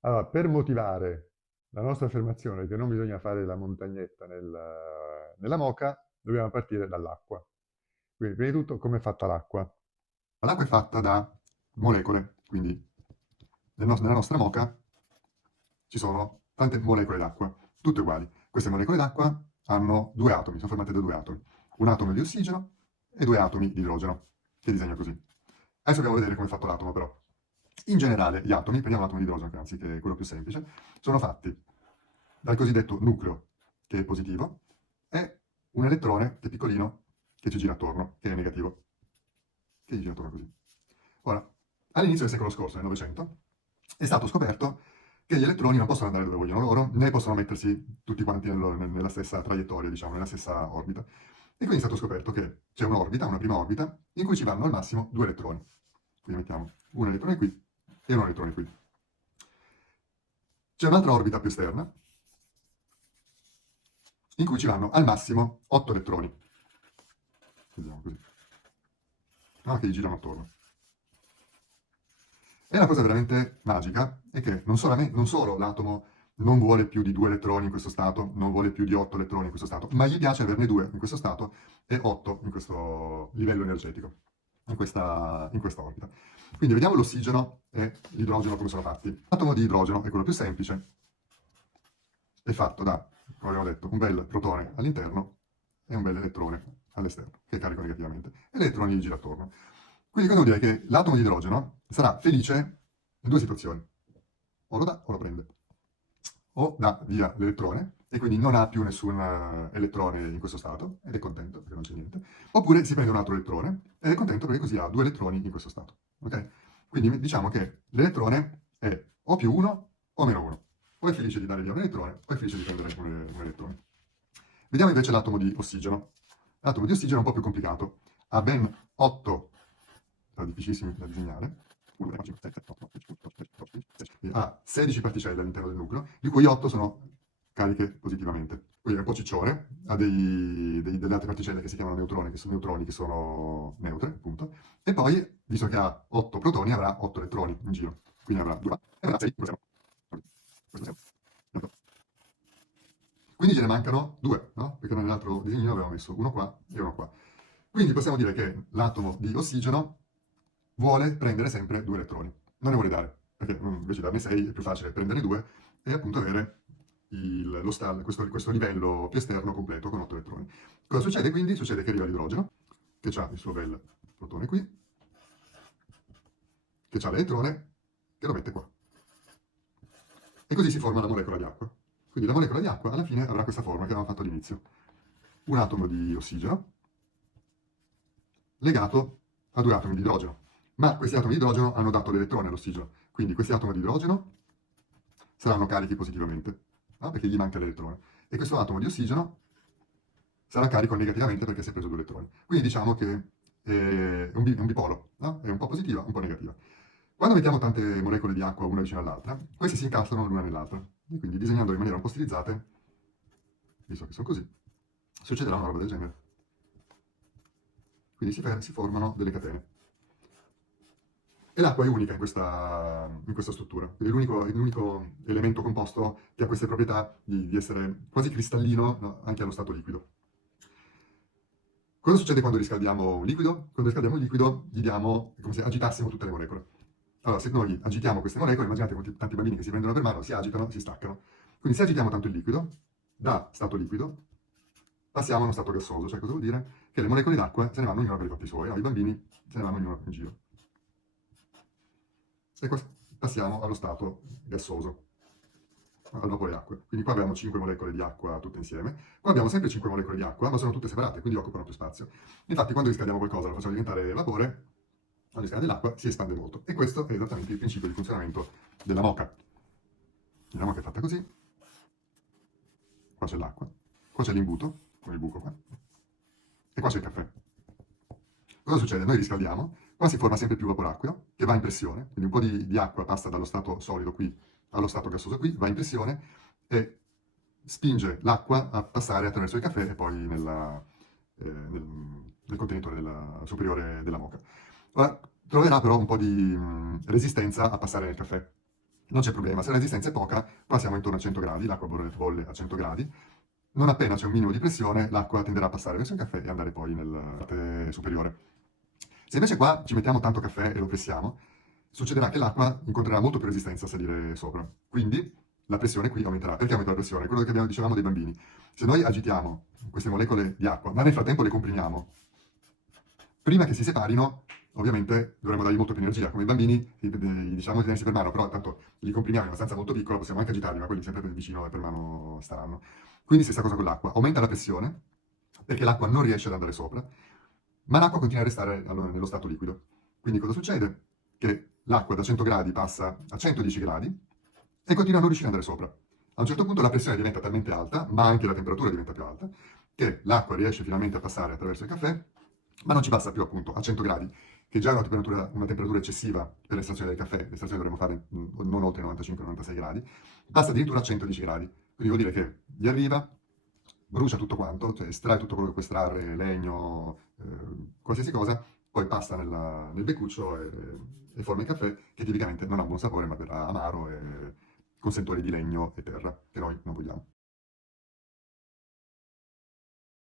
Allora, per motivare la nostra affermazione che non bisogna fare la montagnetta nella moka, dobbiamo partire dall'acqua. Quindi, prima di tutto, come è fatta l'acqua? L'acqua è fatta da molecole, quindi nella nostra moka ci sono tante molecole d'acqua, tutte uguali. Queste molecole d'acqua hanno due atomi, sono formate da due atomi, un atomo di ossigeno e due atomi di idrogeno, che disegno così. Adesso dobbiamo vedere come è fatto l'atomo però. In generale gli atomi, prendiamo l'atomo di idrogeno, che anzi che è quello più semplice, sono fatti dal cosiddetto nucleo, che è positivo, e un elettrone, che è piccolino, che ci gira attorno, che è negativo, che ci gira attorno così. Ora, all'inizio del secolo scorso, nel Novecento, è stato scoperto che gli elettroni non possono andare dove vogliono loro, né possono mettersi tutti quanti nella stessa traiettoria, diciamo, nella stessa orbita. E quindi è stato scoperto che c'è un'orbita, una prima orbita, in cui ci vanno al massimo due elettroni. Quindi mettiamo un elettrone qui e un elettrone qui. C'è un'altra orbita più esterna, in cui ci vanno al massimo 8 elettroni. Vediamo così. No, che gli girano attorno. E la cosa veramente magica è che non solo l'atomo non vuole più di 2 elettroni in questo stato, non vuole più di 8 elettroni in questo stato, ma gli piace averne 2 in questo stato e 8 in questo livello energetico, in questa orbita. Quindi vediamo l'ossigeno e l'idrogeno come sono fatti. L'atomo di idrogeno è quello più semplice, è fatto da, come abbiamo detto, un bel protone all'interno e un bel elettrone all'esterno, che è carico negativamente, e l'elettrone gli gira attorno. Quindi cosa vuol dire? Che l'atomo di idrogeno sarà felice in due situazioni. O lo dà o lo prende. O dà via l'elettrone e quindi non ha più nessun elettrone in questo stato ed è contento perché non c'è niente. Oppure si prende un altro elettrone ed è contento perché così ha due elettroni in questo stato. Ok? Quindi diciamo che l'elettrone è o più 1 o meno 1. O è felice di dare via un elettrone o è felice di prendere un elettrone. Vediamo invece l'atomo di ossigeno. L'atomo di ossigeno è un po' più complicato. Ha ben 8, difficilissimi da disegnare, 1, 2, 3, 4, 5, 6, 7, 8, 9, 10, 11, 12, 13, 14, 15, 16. Ha 16 particelle all'interno del nucleo, di cui 8 sono cariche positivamente. Quindi è un po' ciccione, ha delle altre particelle che si chiamano neutroni, che sono neutre, appunto. E poi, visto che ha 8 protoni, avrà 8 elettroni in giro. Quindi avrà 2 e avrà 6. Questo è. Quindi ce ne mancano 2, no? Perché nell'altro disegnino avevamo messo uno qua e uno qua. Quindi possiamo dire che l'atomo di ossigeno vuole prendere sempre 2 elettroni, non ne vuole dare, perché invece di darne 6 è più facile prenderne 2 e appunto avere questo livello più esterno completo con 8 elettroni. Cosa succede quindi? Succede che arriva l'idrogeno, che ha il suo bel protone qui, che ha l'elettrone, che lo mette qua. E così si forma la molecola di acqua. Quindi la molecola di acqua alla fine avrà questa forma che avevamo fatto all'inizio. Un atomo di ossigeno legato a due atomi di idrogeno. Ma questi atomi di idrogeno hanno dato l'elettrone all'ossigeno. Quindi questi atomi di idrogeno saranno carichi positivamente, no? Perché gli manca l'elettrone. E questo atomo di ossigeno sarà carico negativamente perché si è preso due elettroni. Quindi diciamo che è un bipolo, no? È un po' positiva, un po' negativa. Quando mettiamo tante molecole di acqua una vicino all'altra, queste si incastrano l'una nell'altra. E quindi disegnandole in maniera un po' stilizzate, visto che sono così, succederà una roba del genere. Quindi si formano delle catene. E l'acqua è unica in questa struttura. Quindi è l'unico elemento composto che ha queste proprietà di essere quasi cristallino, no? Anche allo stato liquido. Cosa succede quando riscaldiamo un liquido? Quando riscaldiamo un liquido gli diamo, è come se agitassimo tutte le molecole. Allora, se noi agitiamo queste molecole, immaginate tanti bambini che si prendono per mano, si agitano, si staccano. Quindi se agitiamo tanto il liquido, da stato liquido passiamo a uno stato gassoso, cioè cosa vuol dire? Che le molecole d'acqua se ne vanno ognuno per i fatti suoi, no? I bambini se ne vanno ognuno in giro. E passiamo allo stato gassoso, al vapore acqua. Quindi qua abbiamo 5 molecole di acqua tutte insieme. Qua abbiamo sempre 5 molecole di acqua, ma sono tutte separate, quindi occupano più spazio. Infatti quando riscaldiamo qualcosa, lo facciamo diventare vapore, quando riscalda l'acqua si espande molto. E questo è esattamente il principio di funzionamento della moka. La moka è fatta così. Qua c'è l'acqua, qua c'è l'imbuto, con il buco qua, e qua c'è il caffè. Cosa succede? Noi riscaldiamo, qua si forma sempre più vapore acqueo, che va in pressione, quindi un po' di acqua passa dallo stato solido qui allo stato gassoso qui, va in pressione e spinge l'acqua a passare attraverso il caffè e poi nel contenitore superiore della moka. Ora, troverà però un po' di resistenza a passare nel caffè. non c'è problema. Se la resistenza è poca, qua siamo intorno a 100 gradi, l'acqua bolle a 100 gradi. Non appena c'è un minimo di pressione, l'acqua tenderà a passare verso il caffè e andare poi nella parte superiore. Se invece qua ci mettiamo tanto caffè e lo pressiamo, succederà che l'acqua incontrerà molto più resistenza a salire sopra. Quindi la pressione qui aumenterà. Perché aumenta la pressione? Quello che dicevamo dei bambini. Se noi agitiamo queste molecole di acqua, ma nel frattempo le comprimiamo, prima che si separino, ovviamente dovremmo dargli molto più energia. Come i bambini, gli diciamo di tenersi per mano, però tanto li comprimiamo in una stanza molto piccola, possiamo anche agitarli, ma quelli sempre per vicino e per mano staranno. Quindi stessa cosa con l'acqua. Aumenta la pressione, perché l'acqua non riesce ad andare sopra, ma l'acqua continua a restare nello stato liquido. Quindi cosa succede? Che l'acqua da 100 gradi passa a 110 gradi e continua a non riuscire ad andare sopra. A un certo punto la pressione diventa talmente alta, ma anche la temperatura diventa più alta, che l'acqua riesce finalmente a passare attraverso il caffè, ma non ci passa più appunto a 100 gradi, che già è una temperatura eccessiva per l'estrazione del caffè. L'estrazione dovremmo fare non oltre 95-96 gradi, passa addirittura a 110 gradi. Quindi vuol dire che gli arriva, brucia tutto quanto, cioè estrae tutto quello che può estrarre, legno, qualsiasi cosa, poi passa nel beccuccio e forma il caffè, che tipicamente non ha buon sapore, ma verrà amaro e con sentore di legno e terra, che noi non vogliamo.